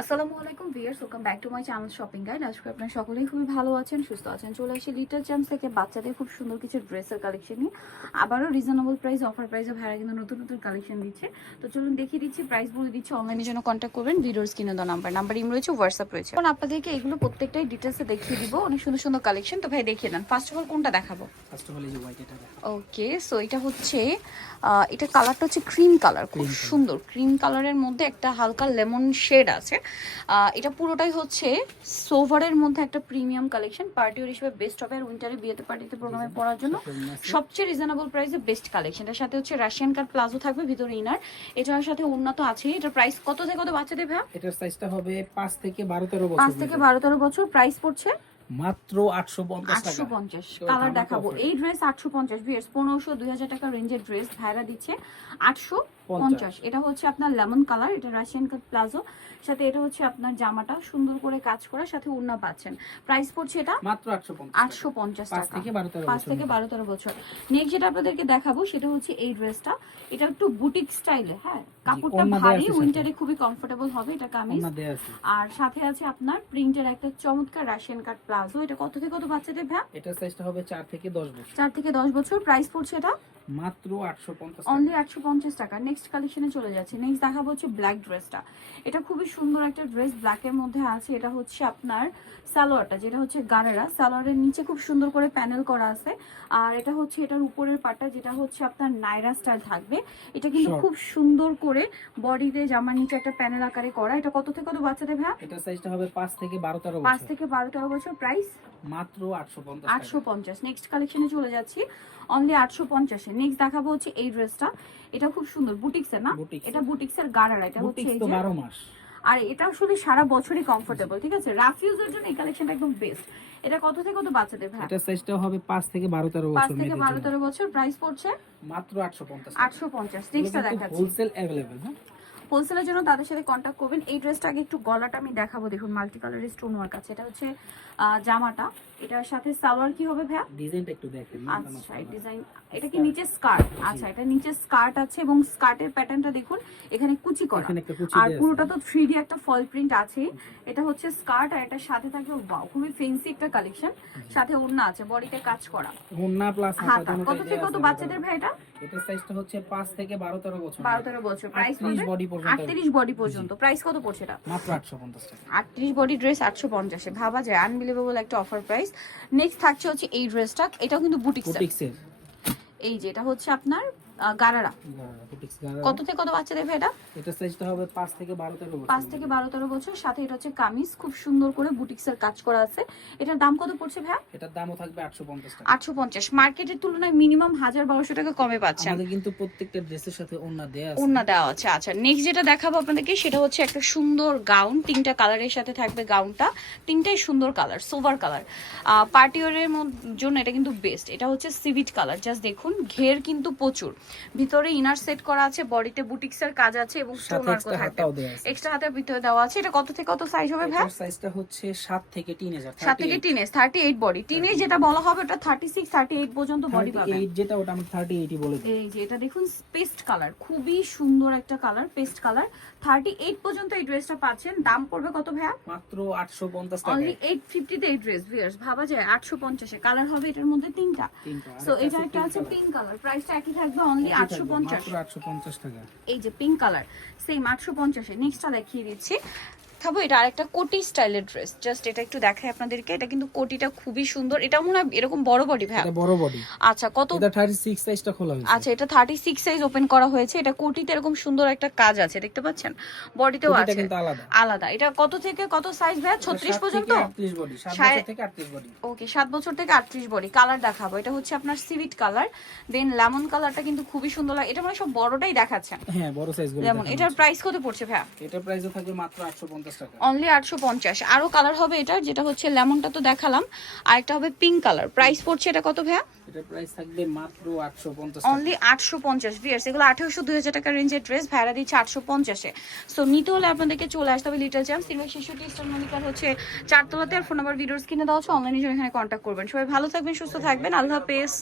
আসসালামু আলাইকুম viewers welcome back to my channel shopping guide. আজকে আপনারা সকলেই খুবই ভালো আছেন সুস্থ আছেন। চলে আসি লিটার চ্যাম্পস থেকে বাচ্চাদের খুব সুন্দর কিছু ড্রেসের কালেকশন নিয়ে। আবারও রিজনেবল প্রাইস অফার প্রাইসে ভাড়া কিন্তু নতুন নতুন কালেকশন দিচ্ছে। তো চলুন দেখিয়ে দিচ্ছি প্রাইস বলে দিচ্ছি অনলাইনের জন্য কন্ট্যাক্ট করবেন ভিডিওর স্ক্রিনে দেওয়া নাম্বার নাম্বার ইম রয়েছে হোয়াটসঅ্যাপ রয়েছে। এখন আপনাদেরকে এগুলো প্রত্যেকটাই ডিটেলসে দেখিয়ে দিব অনেক সুন্দর সুন্দর কালেকশন তো ভাই দেখিয়ে দেন। ফার্স্ট অফ অল কোনটা দেখাবো? ফার্স্ট অফ অল এই যে হোয়াইট এটা ওকে সো এটা হচ্ছে এটা কালারটা হচ্ছে ক্রিম কালার খুব সুন্দর। ক্রিম কালারের মধ্যে একটা হালকা লেমন শেড আছে। এটা পুরোটাই হচ্ছে সোভারের মধ্যে একটা প্রিমিয়াম কালেকশন পার্টি ওর হিসেবে বেস্ট হবে আর উইন্টারে বিয়েতে পার্টিতে প্রোগ্রামে পড়ার জন্য। সবচেয়ে রিজনেবল প্রাইসে বেস্ট কালেকশন এটার সাথে হচ্ছে রাশিয়ান কার প্লাজো থাকবে ভিতরে ইনার এটার সাথে উন্নত আছে এটার প্রাইস কত থেকে কত বাচ্চাদের ভাই এটার সাইজটা হবে পাঁচ থেকে বারো তেরো বছর পাঁচ থেকে বারো তেরো বছর। প্রাইস পড়ছে? মাত্র আটশো পঞ্চাশ আটশো টাকা পঞ্চাশ কালার দেখাবো। এই ড্রেস আটশো পঞ্চাশ। বিয়ার্স পনেরোশো দুই হাজার টাকা রেঞ্জের ড্রেস ভাইরা দিচ্ছে আটশো পঞ্চাশ। এটা হচ্ছে আপনার লেমন কালার এটা রাশিয়ান প্লাজো। সাথে এটা হচ্ছে আপনার জামাটা সুন্দর করে কাজ করা সাথে উন্না পাচ্ছেন। প্রাইস পড়ছে এটা মাত্র আটশো পঞ্চাশ টাকা। থেকে বারো তেরো পাঁচ বছর থেকে বারো তেরো বছর। নেক্সট যেটা আপনাদেরকে দেখাবো সেটা হচ্ছে এই ড্রেসটা। এটা একটু বুটিক স্টাইলে হ্যাঁ? কাপড়টা ভারী উইন্টারে খুবই কমফোর্টেবল হবে এটা কামিজ। আর সাথে আছে আপনার প্রিন্টের একটা চমৎকার রাশিয়ান কাট প্লাজো। এটা কত থেকে কত বাচ্চাদের ভ্যা এটার সাইজটা হবে চার থেকে দশ বছর। চার থেকে দশ বছর। প্রাইস পড়ছে এটা? মাত্র আটশো পঞ্চাশ অনলি একশো পঞ্চাশ টাকা। নেক্সট কালেকশনে চলে যাচ্ছে। নেক্সট দেখাবো হচ্ছে ব্ল্যাক ড্রেসটা এটা খুবই সুন্দর একটা ড্রেস ব্ল্যাকের মধ্যে আছে। এটা হচ্ছে আপনার সালোয়ারটা যেটা হচ্ছে সালোয়ারের নিচে খুব সুন্দর করে প্যানেল করা আছে। আর এটা হচ্ছে এটার উপরের পাটটা যেটা হচ্ছে আপনার নাইরা স্টাইল থাকবে। এটা কিন্তু খুব সুন্দর করে বডিতে জামার নিচে একটা প্যানেল আকারে করা। এটা কত থেকে কত বাচ্চাদের ভ্যা এটার সাইজটা হবে পাঁচ থেকে বারো তেরো পাঁচ বছর। থেকে বারো তেরো বছর। প্রাইস মাত্র আটশো পঞ্চাশ আটশো পঞ্চাশ। নেক্সট কালেকশনে চলে যাচ্ছি। অনলি আটশো পঞ্চাশে। নেক্সট দেখাবো হচ্ছে এই ড্রেসটা এটা খুব সুন্দর বুটিক্সের না? এটা বুটিক্সের গাড়ারা এটা হচ্ছে এই যে বারো মাস। আর এটা আসলে সারা বছরই কমফোর্টেবল ঠিক আছে? রাফ ইউজের জন্য এই কালেকশনটা একদম বেস্ট এটা কত থেকে কত বাচ্চাদের ভাই? এটার সাইজটা হবে পাঁচ থেকে বারো তেরো পাঁচ বছর থেকে মেয়েদের বারো জন্য। তেরো বছর। প্রাইস পড়ছে? মাত্র আটশো পঞ্চাশ আটশো পঞ্চাশ। নেক্সটটা দেখাচ্ছি। হোলসেল অ্যাভেলেবেল হ্যাঁ? হোলসেলের জন্য তাদের সাথে কন্ট্যাক্ট করবেন। এই ড্রেসটা আগে একটু গলাটা আমি দেখাবো। দেখুন মাল্টি কালারের স্টোন ওয়ার্ক আছে। এটা হচ্ছে জামাটা। এটার সাথে সালোয়ার কি হবে ভাইয়া? ডিজাইনটা একটু দেখেন আচ্ছা ডিজাইন এটা কি নিচে স্কার্ট আচ্ছা এটা নিচে স্কার্ট আছে এবং স্কার্টের প্যাটার্নটা দেখুন এখানে কুচি করা। আর পুরোটা তো থ্রি একটা ফল প্রিন্ট আছে। এটা হচ্ছে স্কার্ট আর এটার সাথে থাকবে ওয়াও খুবই ফেন্সি একটা কালেকশন সাথে ওড়না আছে বডিতে কাজ করা। ওন্না প্লাস হাতা কত থেকে কত বাচ্চাদের ভাই এটা? এটার সাইজটা হচ্ছে 5 থেকে বারো তেরো বছর। বারো তেরো বছর প্রাইস 38 বডি পর্যন্ত। আটত্রিশ বডি পর্যন্ত। প্রাইস কত পড়ছে এটা? মাত্র আটশো পঞ্চাশ টাকা। আটত্রিশ বডি ড্রেস আটশো পঞ্চাশে। ভাবা যায় আনবিলিভেবল একটা অফার প্রাইস নেক্সট থাকছে হচ্ছে এই ড্রেসটা এটাও কিন্তু বুটিক্স বুটিক্সের এই যে এটা হচ্ছে আপনার গারারা। বুটিক্স কত থেকে কত বাচ্চাদের ভাই এটা? এটার সাইজটা হবে পাঁচ থেকে বারো তেরো বছর। পাঁচ থেকে বারো তেরো বছর সাথে এটা হচ্ছে কামিজ খুব সুন্দর করে বুটিক্সের কাজ করা আছে। এটার দাম কত পড়ছে ভাইয়া? এটার দামও থাকবে আটশো পঞ্চাশ টাকা। আটশো পঞ্চাশ। মার্কেটের তুলনায় মিনিমাম হাজার বারোশো টাকা কমে পাচ্ছেন। আমাদের কিন্তু প্রত্যেকটা ড্রেসের সাথে ওন্না দেয়া আছে। ওড়না দেওয়া আছে আচ্ছা। নেক্সট যেটা দেখাবো আপনাদেরকে সেটা হচ্ছে একটা সুন্দর গাউন তিনটা কালারের সাথে থাকবে গাউনটা তিনটাই সুন্দর কালার সোভার কালার পার্টি ওয়ারের জন্য এটা কিন্তু বেস্ট এটা হচ্ছে সিভিট কালার জাস্ট দেখুন ঘের কিন্তু প্রচুর। ভিতরে ইনার সেট করা আছে বডিতে বুটিক্সের কাজ আছে এবং স্টোন এক্সট্রা থাকবে এক্সট্রা হাতের ভিতরে দেওয়া আছে। এটা কত থেকে কত সাইজ হবে ভাই? সাইজটা হচ্ছে সাত থেকে তিন হাজার সাত থেকে teenage thirty eight body teenage যেটা বলা হবে ওটা থার্টি সিক্স থার্টি এইট পর্যন্ত বডি পাবে। এইট যেটা ওটা আমি থার্টি এইটই বলে দিই। এই যে এটা দেখুন পেস্ট কালার খুবই সুন্দর একটা colour paste colour thirty eight পর্যন্ত এই ড্রেসটা পাচ্ছেন। দাম পড়বে কত ভাইয়া? মাত্র আটশো পঞ্চাশ অনলি টাকা এইট ফিফটিতে এই ড্রেস ভিয়ার্স ভাবা যায় আটশো পঞ্চাশে। কালার হবে এটার মধ্যে তিনটা। তিনটা সো এটা একটা আছে পিঙ্ক কালার প্রাইসটা একই থাকবে অনলি আটশো পঞ্চাশ। মাত্র আটশো পঞ্চাশ টাকা। এই যে পিঙ্ক কালার সেম আটশো পঞ্চাশে। নেক্সটটা দেখিয়ে দিচ্ছি। খাব এটা আরেকটা কোটি স্টাইলের ড্রেস জাস্ট এটা একটু দেখাই আপনাদেরকে এটা কিন্তু কোটিটা খুবই সুন্দর। এটা মনে হয় এরকম বড় বডি ভাইয়া। এটা বড় বডি আচ্ছা কত এটা থার্টি সিক্স সাইজটা খোলা হয়েছে। আচ্ছা এটা থার্টি সিক্স সাইজ ওপেন করা হয়েছে। এটা কোটিতে এরকম সুন্দর একটা কাজ আছে দেখতে পাচ্ছেন? বডিতেও এটা আছে। কিন্তু আলাদা। আলাদা। এটা কত থেকে কত সাইজ ভাই ছত্রিশ পর্যন্ত? আটত্রিশ বডি সাত সাড়ে- বছর থেকে আটত্রিশ বডি ওকে সাত বছর থেকে আটত্রিশ বডি কালার দেখাবো। এটা হচ্ছে আপনার সিভিট কালার দেন লেমন কালারটা কিন্তু খুবই সুন্দর লাগে। এটা মানে সব বড়টাই দেখাচ্ছেন হ্যাঁ বড় সাইজগুলো লেমন এটার প্রাইস কত পড়ছে ভাইয়া? এটার প্রাইসও থাকবে মাত্র আটশো পঞ্চাশ টাকা অনলি আটশো পঞ্চাশ। আরও কালার হবে যেটা হচ্ছে লেমনটা তো দেখালাম। আর একটা হবে পিঙ্ক কালার প্রাইস পড়ছে এটা কত ভাইয়া? অনলি আটশো পঞ্চাশ ভিয়ার্স এগুলো আঠেরোশো দুই হাজার টাকার রেঞ্জের ড্রেস ভাড়া দিচ্ছে আটশো পঞ্চাশে। সো নিতে হলে আপনাদেরকে চলে আসতে হবে লিটল চ্যাম্প শিশুটি হচ্ছে চারতলাতে। আর ফোন নাম্বার ভিডিওস কিনে দেওয়া হচ্ছে অনলাইনে এখানে কন্ট্যাক্ট করবেন। সবাই ভালো থাকবেন সুস্থ থাকবেন। আল্লাহ হাফেজ।